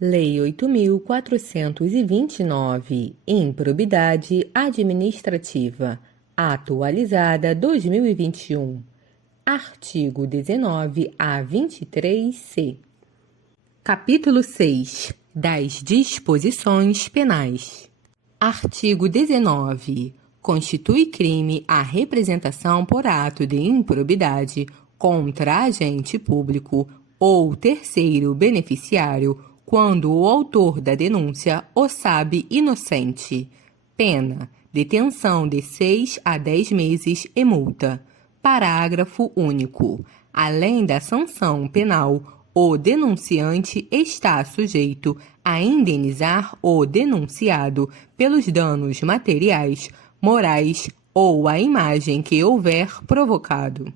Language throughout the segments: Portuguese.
Lei 8.429, Improbidade Administrativa, atualizada 2021, artigo 19 a 23-C. Capítulo 6 das Disposições Penais. Artigo 19. Constitui crime a representação por ato de improbidade contra agente público ou terceiro beneficiário quando o autor da denúncia o sabe inocente. Pena: detenção de 6 a 10 meses e multa. Parágrafo único. Além da sanção penal, o denunciante está sujeito a indenizar o denunciado pelos danos materiais, morais ou a imagem que houver provocado.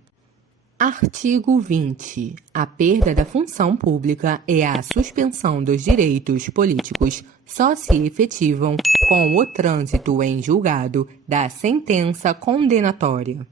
Artigo 20. A perda da função pública e a suspensão dos direitos políticos só se efetivam com o trânsito em julgado da sentença condenatória.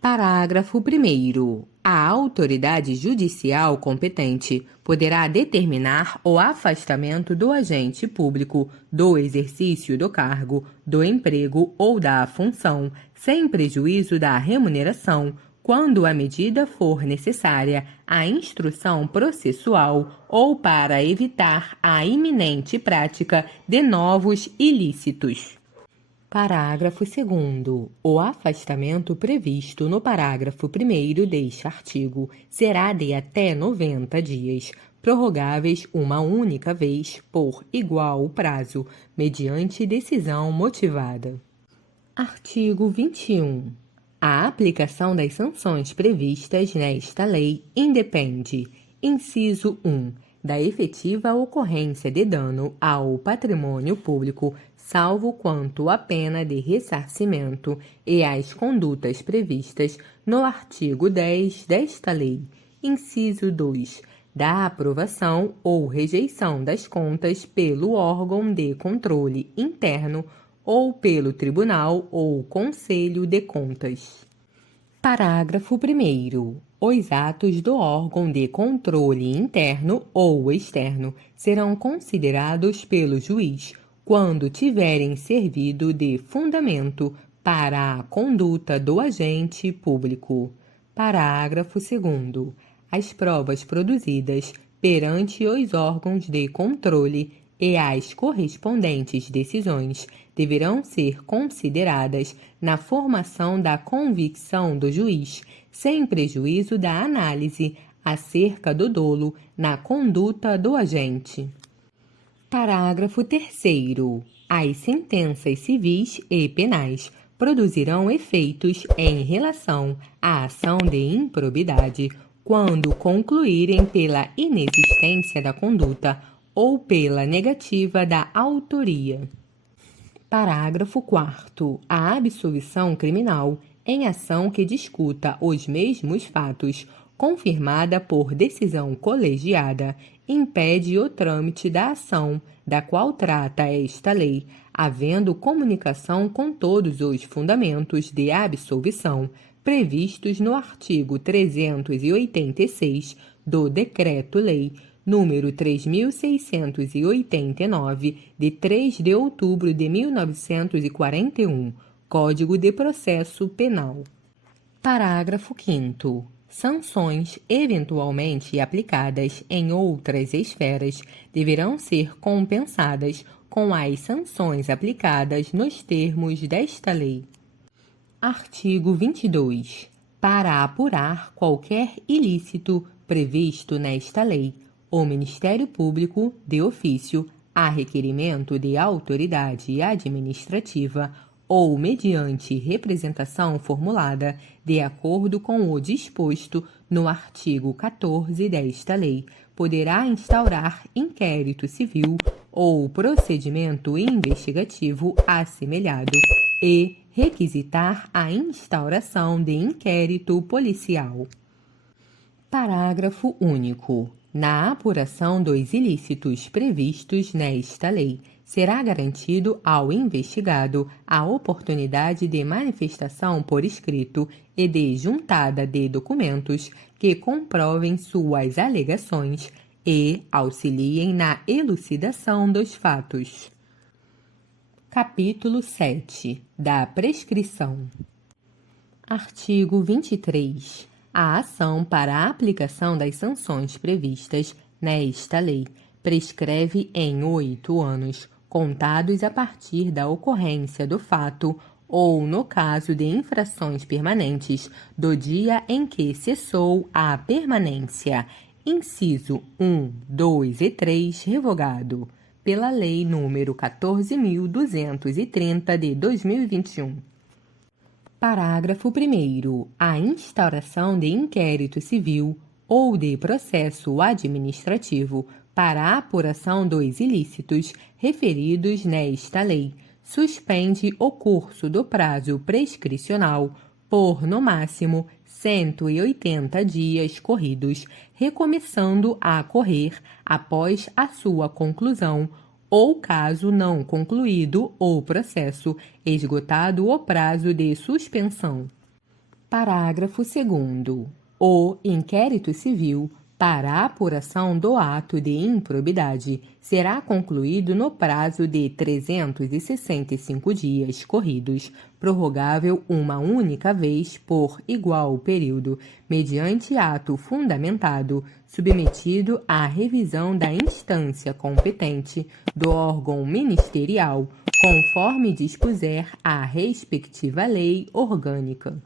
Parágrafo 1º. A autoridade judicial competente poderá determinar o afastamento do agente público do exercício do cargo, do emprego ou da função, sem prejuízo da remuneração, quando a medida for necessária à instrução processual ou para evitar a iminente prática de novos ilícitos. Parágrafo 2º. O afastamento previsto no parágrafo 1º deste artigo será de até 90 dias, prorrogáveis uma única vez por igual prazo, mediante decisão motivada. Artigo 21. A aplicação das sanções previstas nesta lei independe, inciso 1, da efetiva ocorrência de dano ao patrimônio público, salvo quanto à pena de ressarcimento e às condutas previstas no artigo 10 desta lei, inciso 2, da aprovação ou rejeição das contas pelo órgão de controle interno ou pelo Tribunal ou Conselho de Contas. Parágrafo 1º. Os atos do órgão de controle interno ou externo serão considerados pelo juiz quando tiverem servido de fundamento para a conduta do agente público. Parágrafo 2º. As provas produzidas perante os órgãos de controle e as correspondentes decisões deverão ser consideradas na formação da convicção do juiz, sem prejuízo da análise acerca do dolo na conduta do agente. Parágrafo 3º. As sentenças civis e penais produzirão efeitos em relação à ação de improbidade quando concluírem pela inexistência da conduta ou pela negativa da autoria. Parágrafo 4º. A absolvição criminal em ação que discuta os mesmos fatos, confirmada por decisão colegiada, impede o trâmite da ação da qual trata esta lei, havendo comunicação com todos os fundamentos de absolvição previstos no artigo 386 do Decreto-Lei número 3.689, de 3 de outubro de 1941, Código de Processo Penal. Parágrafo 5º. Sanções eventualmente aplicadas em outras esferas deverão ser compensadas com as sanções aplicadas nos termos desta lei. Artigo 22. Para apurar qualquer ilícito previsto nesta lei, o Ministério Público, de ofício, a requerimento de autoridade administrativa ou mediante representação formulada de acordo com o disposto no artigo 14 desta lei, poderá instaurar inquérito civil ou procedimento investigativo assemelhado e requisitar a instauração de inquérito policial. Parágrafo único. Na apuração dos ilícitos previstos nesta lei, será garantido ao investigado a oportunidade de manifestação por escrito e de juntada de documentos que comprovem suas alegações e auxiliem na elucidação dos fatos. Capítulo 7 da prescrição. Artigo 23. A ação para a aplicação das sanções previstas nesta lei prescreve em 8 anos, contados a partir da ocorrência do fato ou, no caso de infrações permanentes, do dia em que cessou a permanência. Inciso 1, 2 e 3, revogado pela Lei nº 14.230 de 2021. Parágrafo 1º. A instauração de inquérito civil ou de processo administrativo para a apuração dos ilícitos referidos nesta lei suspende o curso do prazo prescricional por, no máximo, 180 dias corridos, recomeçando a correr após a sua conclusão ou caso não concluído o processo, esgotado o prazo de suspensão. Parágrafo 2º. O inquérito civil para a apuração do ato de improbidade será concluído no prazo de 365 dias corridos, prorrogável uma única vez por igual período, mediante ato fundamentado, submetido à revisão da instância competente do órgão ministerial, conforme dispuser a respectiva lei orgânica.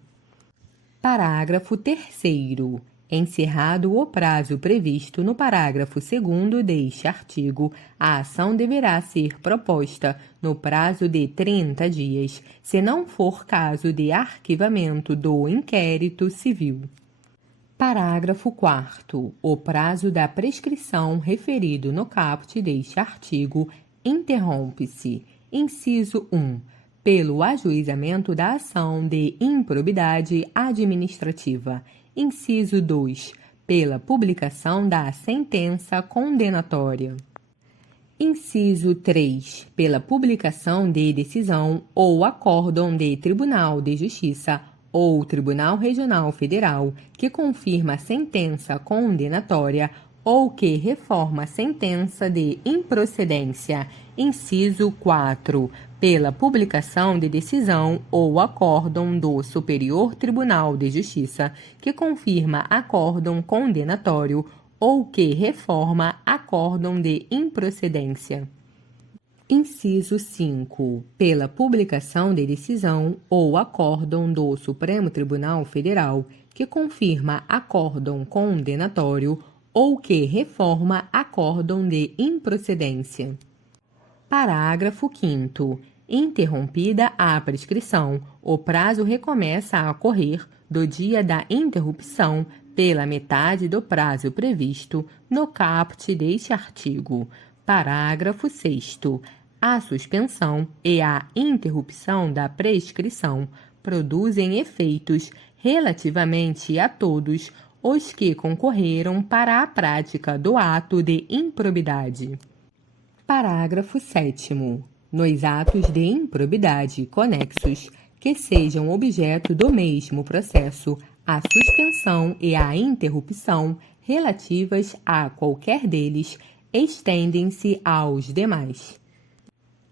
Parágrafo 3º. Encerrado o prazo previsto no parágrafo 2º deste artigo, a ação deverá ser proposta no prazo de 30 dias, se não for caso de arquivamento do inquérito civil. Parágrafo 4º. O prazo da prescrição referido no caput deste artigo interrompe-se. Inciso 1. Pelo ajuizamento da ação de improbidade administrativa. Inciso 2. Pela publicação da sentença condenatória. Inciso 3. Pela publicação de decisão ou acórdão de Tribunal de Justiça ou Tribunal Regional Federal que confirma a sentença condenatória ou que reforma a sentença de improcedência. Inciso 4. Pela publicação de decisão ou acórdão do Superior Tribunal de Justiça que confirma acórdão condenatório ou que reforma acórdão de improcedência. Inciso 5. Pela publicação de decisão ou acórdão do Supremo Tribunal Federal que confirma acórdão condenatório ou que reforma acórdão de improcedência. Parágrafo 5º. Interrompida a prescrição, o prazo recomeça a correr do dia da interrupção pela metade do prazo previsto no caput deste artigo. Parágrafo 6º. A suspensão e a interrupção da prescrição produzem efeitos relativamente a todos os que concorreram para a prática do ato de improbidade. Parágrafo 7º. Nos atos de improbidade conexos que sejam objeto do mesmo processo, a suspensão e a interrupção relativas a qualquer deles estendem-se aos demais.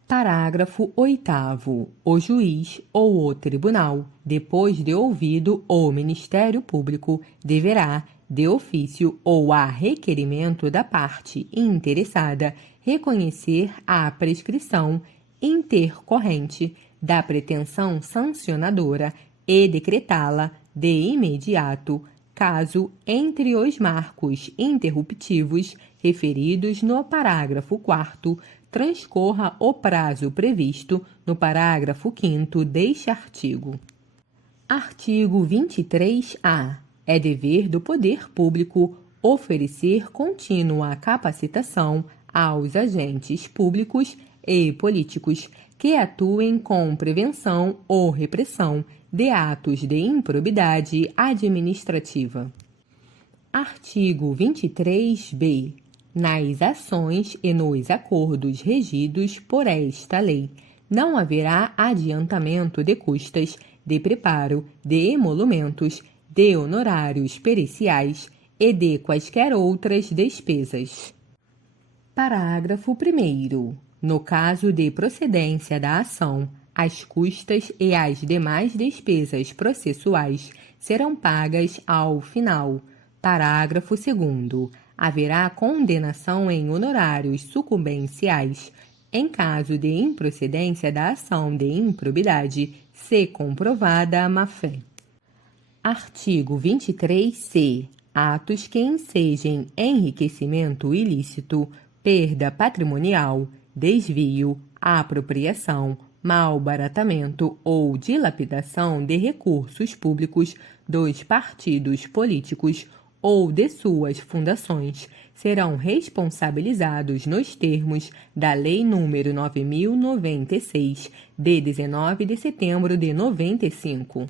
Parágrafo 8º. O juiz ou o tribunal, depois de ouvido o Ministério Público, deverá, de ofício ou a requerimento da parte interessada, reconhecer a prescrição intercorrente da pretensão sancionadora e decretá-la de imediato, caso, entre os marcos interruptivos referidos no parágrafo 4º, transcorra o prazo previsto no parágrafo 5º deste artigo. Artigo 23-A. É dever do poder público oferecer contínua capacitação aos agentes públicos e políticos que atuem com prevenção ou repressão de atos de improbidade administrativa. Artigo 23-B. Nas ações e nos acordos regidos por esta lei, não haverá adiantamento de custas, de preparo, de emolumentos, de honorários periciais e de quaisquer outras despesas. Parágrafo 1º. No caso de procedência da ação, as custas e as demais despesas processuais serão pagas ao final. Parágrafo 2º. Haverá condenação em honorários sucumbenciais em caso de improcedência da ação de improbidade, se comprovada a má-fé. Artigo 23-C. Atos que ensejem enriquecimento ilícito, perda patrimonial, desvio, apropriação, malbaratamento ou dilapidação de recursos públicos dos partidos políticos ou de suas fundações serão responsabilizados nos termos da Lei nº 9.096, de 19 de setembro de 95.